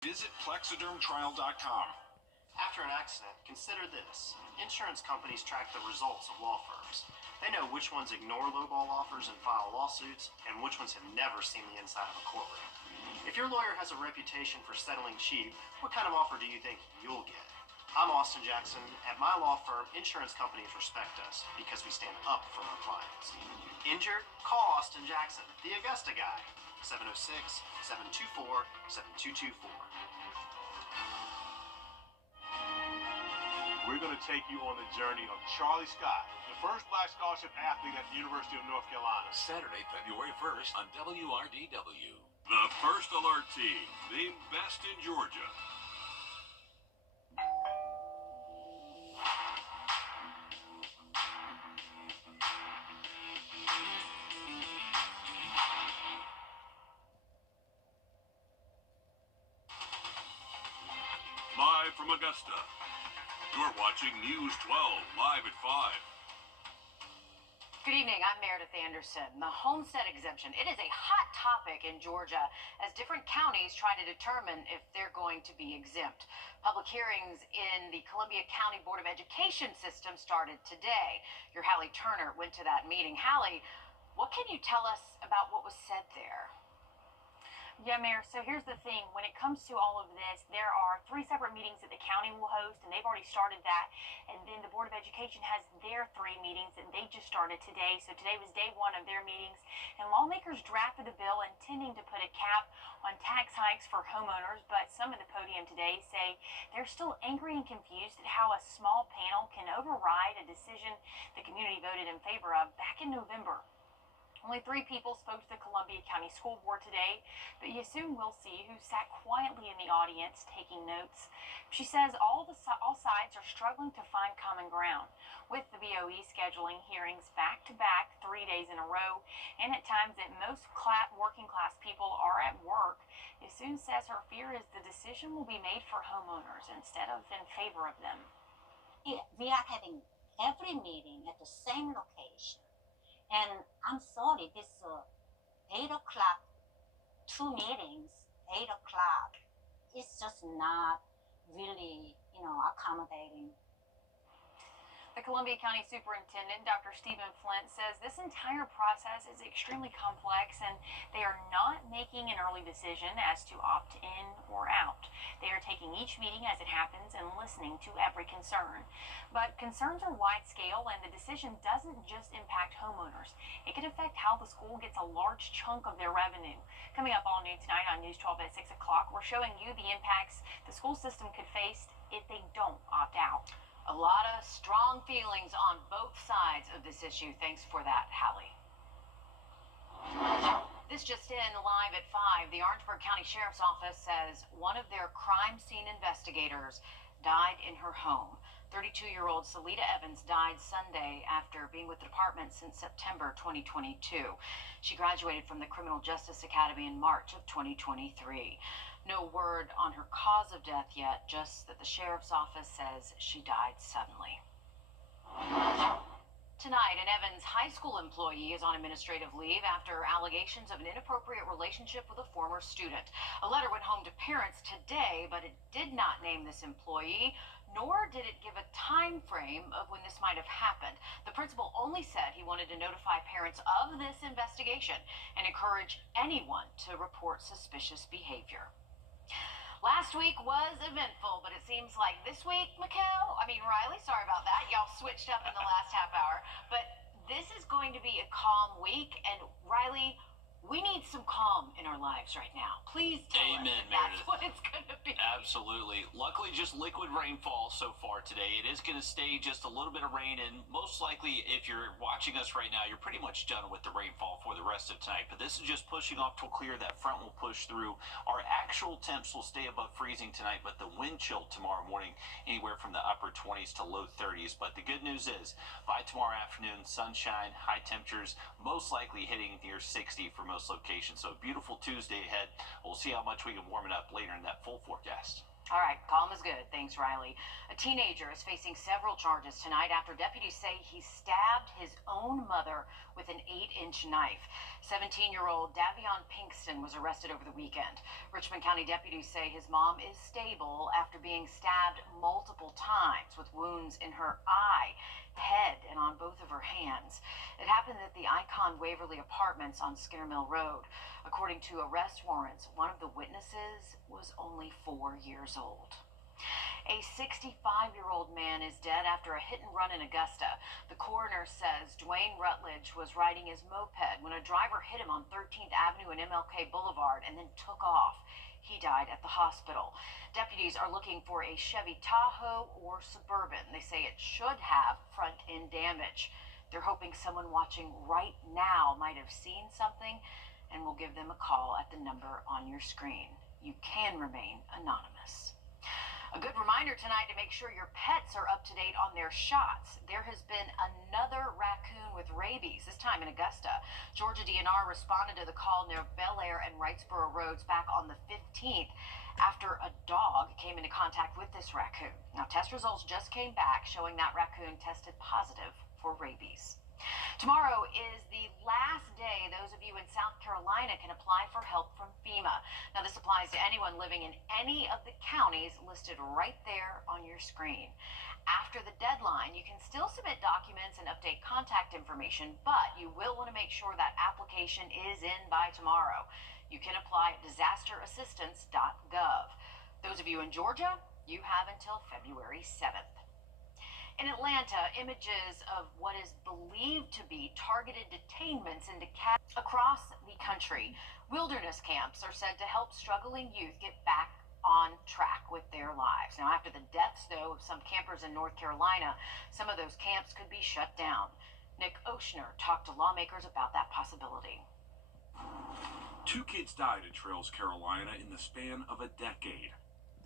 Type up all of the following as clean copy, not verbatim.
Visit plexidermtrial.com. After an accident, consider this. Insurance companies track the results of law firms. They know which ones ignore lowball offers and file lawsuits, and which ones have never seen the inside of a courtroom. If your lawyer has a reputation for settling cheap, what kind of offer do you think you'll get? I'm Austin Jackson. At my law firm, insurance companies respect us because we stand up for our clients. Injured? Call Austin Jackson, the Augusta guy. 706-724-7224. We're going to take you on the journey of Charlie Scott, the first black scholarship athlete at the University of North Carolina. Saturday, February 1st on WRDW. The First Alert Team, named best in Georgia. Live from Augusta. You're watching News 12, live at 5. Good evening, I'm Meredith Anderson. The homestead exemption, it is a hot topic in Georgia as different counties try to determine if they're going to be exempt. Public hearings in the Columbia County Board of Education system started today. Your Hallie Turner went to that meeting. Hallie, what can you tell us about what was said there? Yeah, Mayor, so here's the thing. When it comes to all of this, there are 3 separate meetings that the county will host, and they've already started that. And then the Board of Education has their 3 meetings, and they just started today. So today was day 1 of their meetings. And lawmakers drafted a bill intending to put a cap on tax hikes for homeowners, but some at the podium today say they're still angry and confused at how a small panel can override a decision the community voted in favor of back in November. Only 3 people spoke to the Columbia County School Board today, but you soon will see who sat quietly in the audience taking notes. She says all sides are struggling to find common ground, with the BOE scheduling hearings back-to-back 3 days in a row, and at times that most working-class people are at work. Yasoon says her fear is the decision will be made for homeowners instead of in favor of them. Yeah, we are having every meeting at the same location. And I'm sorry, this 8 o'clock, 2 meetings, 8 o'clock, it's just not really, accommodating. The Columbia County Superintendent, Dr. Stephen Flint, says this entire process is extremely complex and they are not making an early decision as to opt in or out. They are taking each meeting as it happens and listening to every concern. But concerns are wide scale and the decision doesn't just impact homeowners. It could affect how the school gets a large chunk of their revenue. Coming up all noon tonight on News 12 at 6 o'clock, we're showing you the impacts the school system could face if they don't opt out. A lot of strong feelings on both sides of this issue. Thanks for that, Hallie. This just in, live at 5, the Orangeburg County Sheriff's Office says one of their crime scene investigators died in her home. 32-year-old Salita Evans died Sunday after being with the department since September 2022. She graduated from the Criminal Justice Academy in March of 2023. No word on her cause of death yet, just that the sheriff's office says she died suddenly. Tonight, an Evans high school employee is on administrative leave after allegations of an inappropriate relationship with a former student. A letter went home to parents today, but it did not name this employee, nor did it give a time frame of when this might have happened. The principal only said he wanted to notify parents of this investigation and encourage anyone to report suspicious behavior. Last week was eventful, but it seems like this week, Riley, sorry about that. Y'all switched up in the last half hour. But this is going to be a calm week. And Riley, we need some calm in our lives right now. Please tell us Amen, that's Meredith. what it's going to be. Absolutely. Luckily, just liquid rainfall so far today. It is going to stay just a little bit of rain, and most likely, if you're watching us right now, you're pretty much done with the rainfall for the rest of tonight. But this is just pushing off to clear. That front will push through. Our actual temps will stay above freezing tonight, but the wind chill tomorrow morning, anywhere from the upper 20s to low 30s. But the good news is, by tomorrow afternoon, sunshine, high temperatures, most likely hitting near 60 for most locations. So a beautiful Tuesday ahead. We'll see how much we can warm it up later in that full forecast. All right, calm is good. Thanks, Riley. A teenager is facing several charges tonight after deputies say he stabbed his own mother with an 8-inch knife. 17-year-old Davion Pinkston was arrested over the weekend. Richmond County deputies say his mom is stable after being stabbed multiple times with wounds in her eye, head, and on both of her hands. It happened at the Icon Waverly Apartments on Scaremill Road. According to arrest warrants, one of the witnesses was only 4 years old. A 65-year-old man is dead after a hit and run in Augusta. The coroner says Dwayne Rutledge was riding his moped when a driver hit him on 13th Avenue and MLK Boulevard and then took off. He died at the hospital. Deputies are looking for a Chevy Tahoe or Suburban. They say it should have front end damage. They're hoping someone watching right now might have seen something and will give them a call at the number on your screen. You can remain anonymous. A good reminder tonight to make sure your pets are up to date on their shots. There has been another raccoon with rabies, this time in Augusta. Georgia DNR responded to the call near Bel Air and Wrightsboro Roads back on the 15th after a dog came into contact with this raccoon. Now, test results just came back showing that raccoon tested positive for rabies. Tomorrow is the last day those of you in South Carolina can apply for help from FEMA. Now, this applies to anyone living in any of the counties listed right there on your screen. After the deadline, you can still submit documents and update contact information, but you will want to make sure that application is in by tomorrow. You can apply at disasterassistance.gov. Those of you in Georgia, you have until February 7th. In Atlanta, images of what is believed to be targeted detainments across the country. Wilderness camps are said to help struggling youth get back on track with their lives. Now, after the deaths, though, of some campers in North Carolina, some of those camps could be shut down. Nick Oshner talked to lawmakers about that possibility. 2 kids died in Trails, Carolina in the span of a decade.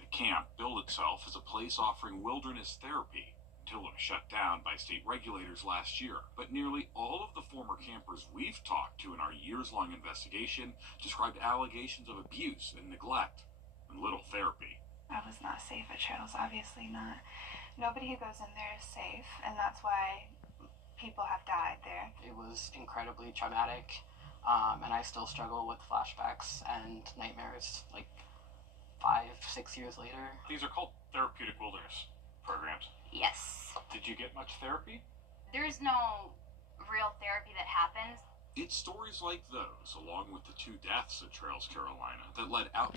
The camp billed itself as a place offering wilderness therapy until it was shut down by state regulators last year. But nearly all of the former campers we've talked to in our years-long investigation described allegations of abuse and neglect and little therapy. I was not safe at Trails, obviously not. Nobody who goes in there is safe, and that's why people have died there. It was incredibly traumatic, and I still struggle with flashbacks and nightmares like 5-6 years later. These are called therapeutic wilderness programs. Yes. Did you get much therapy? There's no real therapy that happens. It's stories like those, along with the 2 deaths at Trails, Carolina, that led out